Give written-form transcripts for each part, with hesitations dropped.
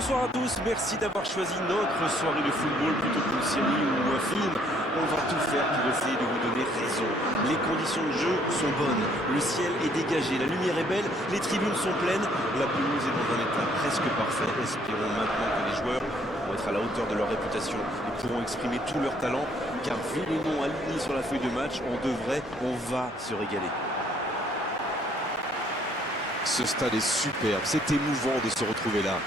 Bonsoir à tous, merci d'avoir choisi notre soirée de football plutôt qu'une série ou un film. On va tout faire pour essayer de vous donner raison. Les conditions de jeu sont bonnes, le ciel est dégagé, la lumière est belle, les tribunes sont pleines, la pelouse est dans un état presque parfait. Espérons maintenant que les joueurs vont être à la hauteur de leur réputation et pourront exprimer tout leur talent, car vu les noms alignés sur la feuille de match, on va se régaler. Ce stade est superbe, c'est émouvant de se retrouver là.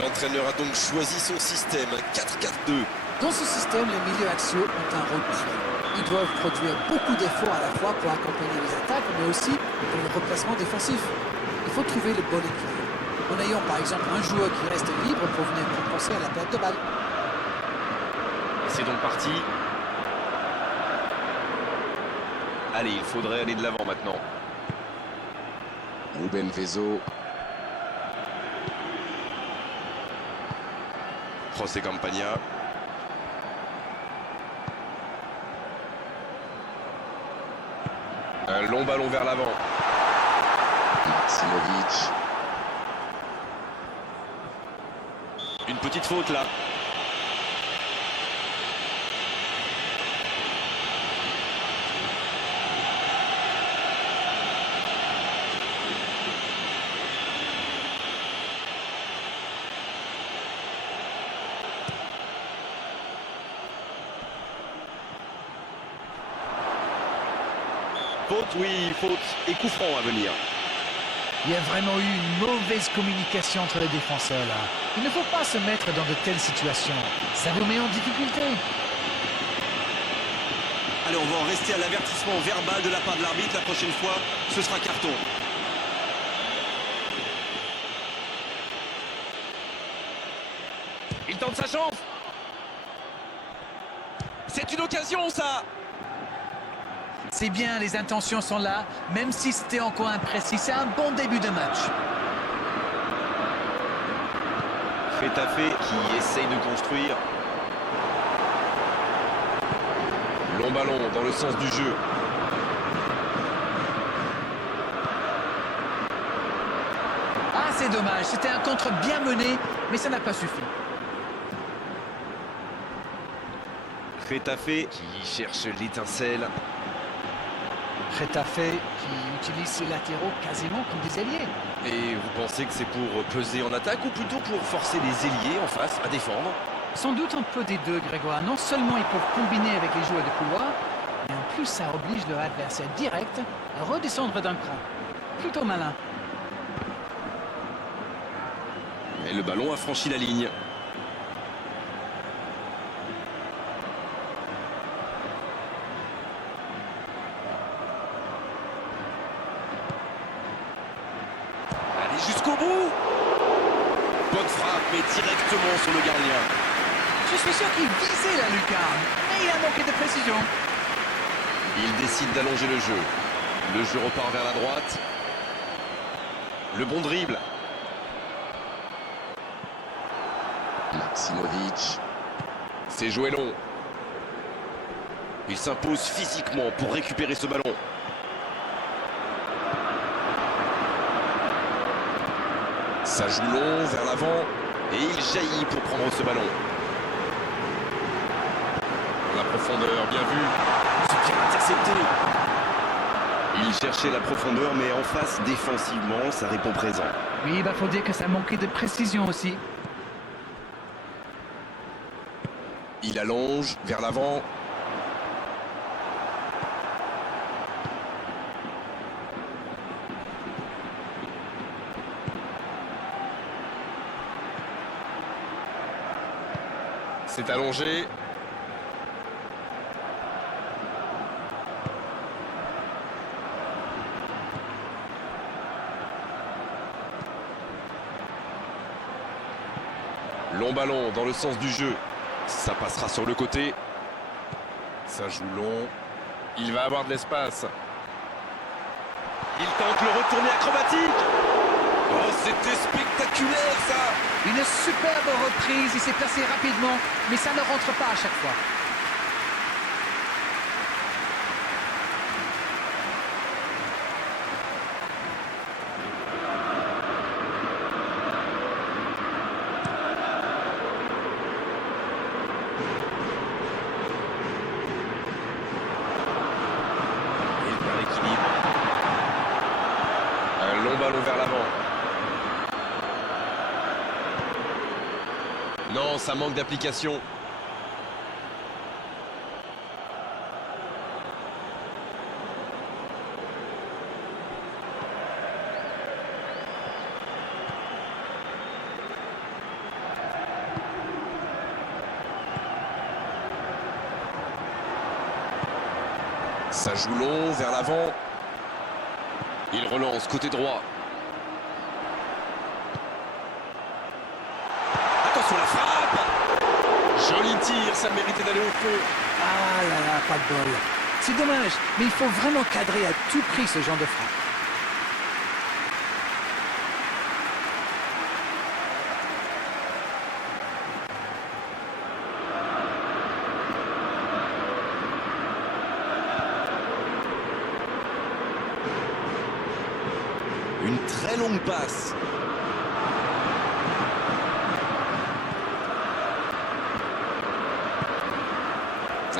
L'entraîneur a donc choisi son système, un 4-4-2. Dans ce système, les milieux axiaux ont un rôle clé. Ils doivent produire beaucoup d'efforts à la fois pour accompagner les attaques, mais aussi pour le replacement défensif. Il faut trouver le bon équilibre, en ayant par exemple un joueur qui reste libre pour venir compenser à la perte de balle. C'est donc parti. Allez, il faudrait aller de l'avant maintenant. Ruben Vezo. José Campaña. Un long ballon vers l'avant. Maximovic. Une petite faute là. Faute, oui, faute. Et coup franc à venir. Il y a vraiment eu une mauvaise communication entre les défenseurs là. Il ne faut pas se mettre dans de telles situations. Ça vous met en difficulté. Allez, on va en rester à l'avertissement verbal de la part de l'arbitre. La prochaine fois, ce sera carton. Il tente sa chance. C'est une occasion, ça. C'est bien, les intentions sont là, même si c'était encore imprécis. C'est un bon début de match. Getafe qui essaye de construire. Long ballon dans le sens du jeu. Ah, c'est dommage. C'était un contre bien mené, mais ça n'a pas suffi. Getafe qui cherche l'étincelle. Getafe qui utilise ses latéraux quasiment comme des ailiers. Et vous pensez que c'est pour peser en attaque ou plutôt pour forcer les ailiers en face à défendre? Sans doute un peu des deux, Grégoire. Non seulement ils peuvent combiner avec les joueurs de couloir, mais en plus ça oblige leur adversaire direct à redescendre d'un cran. Plutôt malin. Et le ballon a franchi la ligne. Allez jusqu'au bout. Bonne frappe, mais directement sur le gardien. Je suis sûr qu'il visait la lucarne, mais il a manqué de précision. Il décide d'allonger le jeu. Le jeu repart vers la droite. Le bon dribble. Maximovic. C'est joué long. Il s'impose physiquement pour récupérer ce ballon. Ça joue long vers l'avant. Et il jaillit pour prendre ce ballon. La profondeur, bien vu. Ce tir intercepté. Il cherchait la profondeur, mais en face, défensivement, ça répond présent. Oui, il faut dire que ça manquait de précision aussi. Il allonge vers l'avant. C'est allongé. Long ballon dans le sens du jeu. Ça passera sur le côté. Ça joue long. Il va avoir de l'espace. Il tente le retourné acrobatique. Oh, c'était spectaculaire ça! Une superbe reprise, il s'est placé rapidement, mais ça ne rentre pas à chaque fois. Il perd l'équilibre. Un long ballon vers l'avant. Non, ça manque d'application. Ça joue long vers l'avant. Il relance côté droit. Attention la frappe! Joli tir, ça méritait d'aller au fond. Ah là là, pas de bol. C'est dommage, mais il faut vraiment cadrer à tout prix ce genre de frappe. Une très longue passe.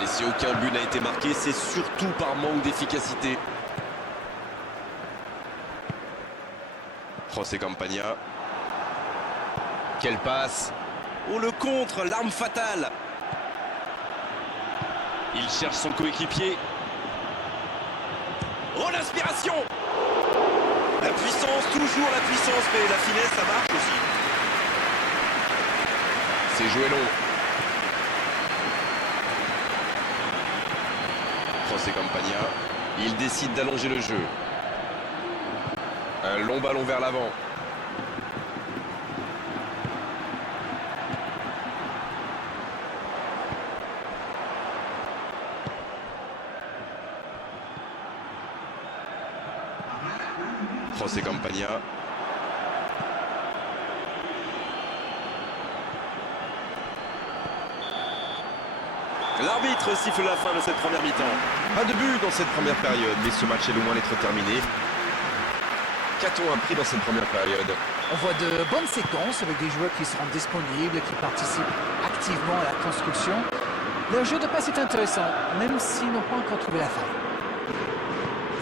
Et si aucun but n'a été marqué, c'est surtout par manque d'efficacité. José Campaña. Quelle passe! Oh, le contre, l'arme fatale. Il cherche son coéquipier. Oh, l'inspiration! La puissance, toujours la puissance, mais la finesse, ça marche aussi. C'est joué long. José Campaña. Il décide d'allonger le jeu. Un long ballon vers l'avant. José Campaña. L'arbitre siffle la fin de cette première mi-temps. Pas de but dans cette première période, mais ce match est loin d'être terminé. Qu'a-t-on appris dans cette première période? On voit de bonnes séquences avec des joueurs qui seront disponibles, qui participent activement à la construction. Leur jeu de passe est intéressant, même s'ils n'ont pas encore trouvé la faille.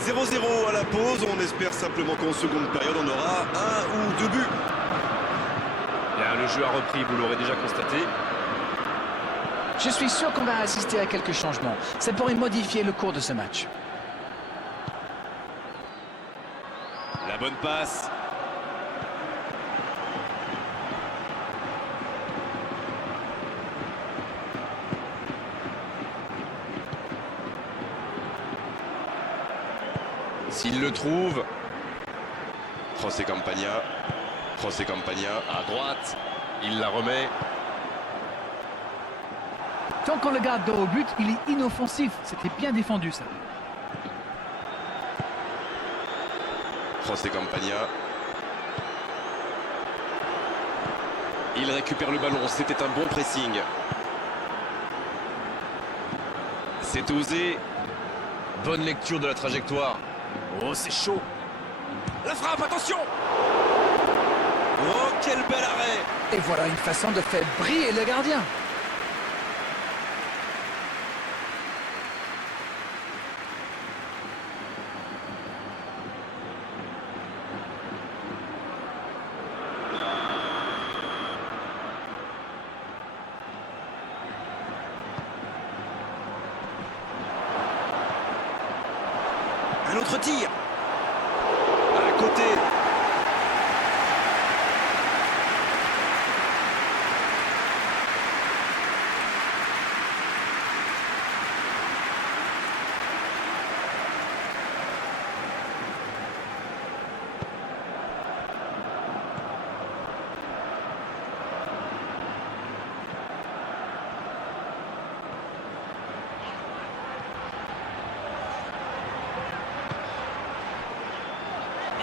0-0 à la pause, on espère simplement qu'en seconde période on aura un ou deux buts. Bien, le jeu a repris, vous l'aurez déjà constaté. Je suis sûr qu'on va assister à quelques changements. Ça pourrait modifier le cours de ce match. La bonne passe. S'il le trouve, José Campaña. José Campaña à droite. Il la remet. Tant qu'on le garde dos au but, il est inoffensif. C'était bien défendu, ça. José Campaña. Il récupère le ballon, c'était un bon pressing. C'est osé. Bonne lecture de la trajectoire. Oh, c'est chaud. La frappe, attention! Oh, quel bel arrêt! Et voilà une façon de faire briller le gardien. Un autre tir. À côté.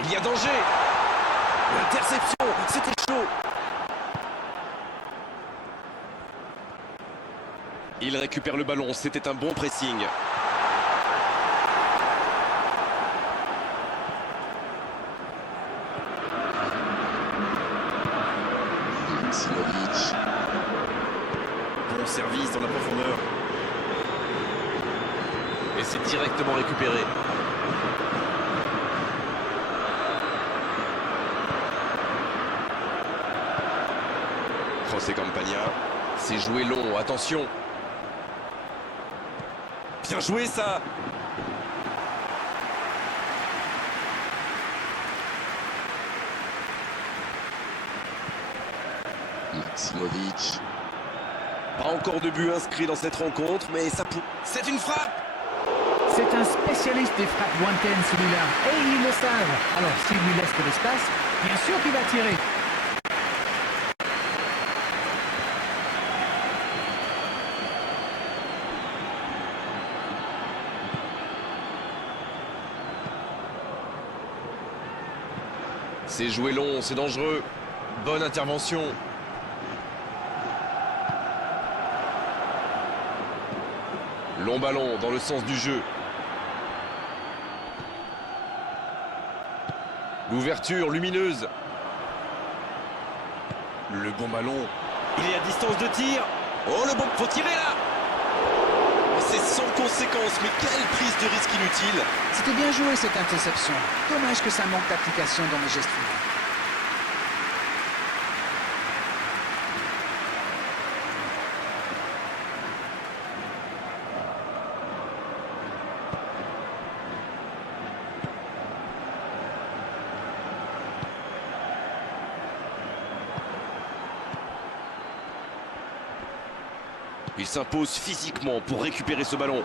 Il y a danger. Interception, c'était chaud. Il récupère le ballon, c'était un bon pressing. Simovic. Bon service dans la profondeur. Et c'est directement récupéré. José Campagna. C'est joué long, attention. Bien joué ça. Simovic. Pas encore de but inscrit dans cette rencontre, mais ça peut... C'est une frappe. C'est un spécialiste des frappes lointaines, celui-là. Et ils le savent. Alors, s'il lui laisse de l'espace, bien sûr qu'il va tirer. C'est joué long, c'est dangereux. Bonne intervention. Long ballon dans le sens du jeu. L'ouverture lumineuse. Le bon ballon. Il est à distance de tir. Oh, le bon... Faut tirer là. C'est sans conséquence, mais quelle prise de risque inutile. C'était bien joué cette interception. Dommage que ça manque d'application dans les gestes finaux. Il s'impose physiquement pour récupérer ce ballon.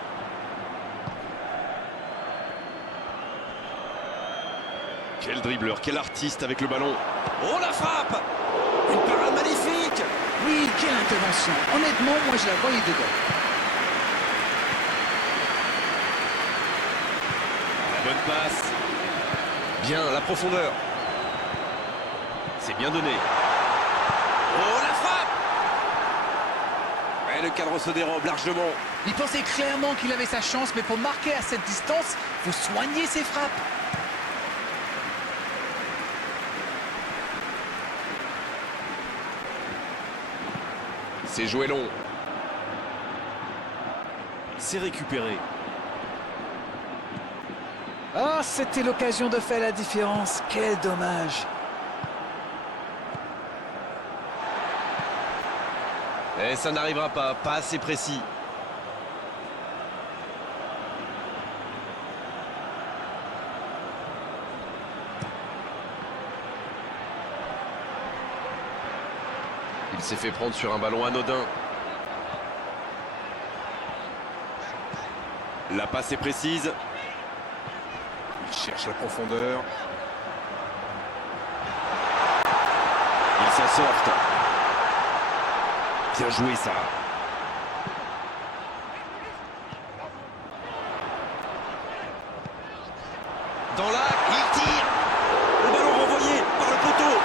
Quel dribbleur, quel artiste avec le ballon. Oh, la frappe! Une parade magnifique! Oui, quelle intervention. Honnêtement, moi je la voyais dedans. La bonne passe. Bien, la profondeur. C'est bien donné. Oh, la frappe! Et le cadre se dérobe largement. Il pensait clairement qu'il avait sa chance, mais pour marquer à cette distance, il faut soigner ses frappes. C'est joué long. C'est récupéré. Oh, c'était l'occasion de faire la différence. Quel dommage. Et ça n'arrivera pas assez précis. Il s'est fait prendre sur un ballon anodin. La passe est précise. Il cherche la profondeur. Ils s'en sortent. Bien joué ça. Dans l'axe, il tire. Le ballon renvoyé par le poteau.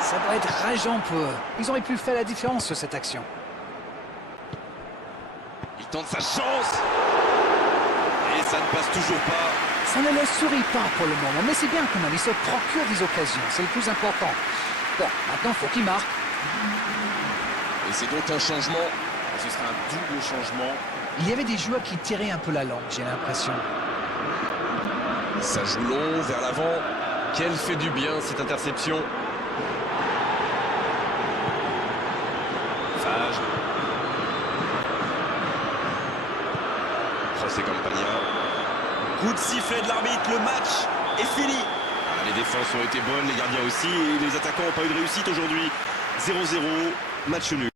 Ça doit être rageant pour eux. Ils auraient pu faire la différence sur cette action. Il tente sa chance. Et ça ne passe toujours pas. Ça ne leur sourit pas pour le moment, mais c'est bien quand même. Ils se procurent des occasions, c'est le plus important. Bon, maintenant, il faut qu'ils marquent. Et c'est donc un changement. Ce sera un double changement. Il y avait des joueurs qui tiraient un peu la langue, j'ai l'impression. Ça joue long, vers l'avant. Quelle fait du bien cette interception. Fage. José Campagna. Coup de sifflet de l'arbitre, le match est fini. Les défenses ont été bonnes, les gardiens aussi, et les attaquants n'ont pas eu de réussite aujourd'hui. 0-0, match nul.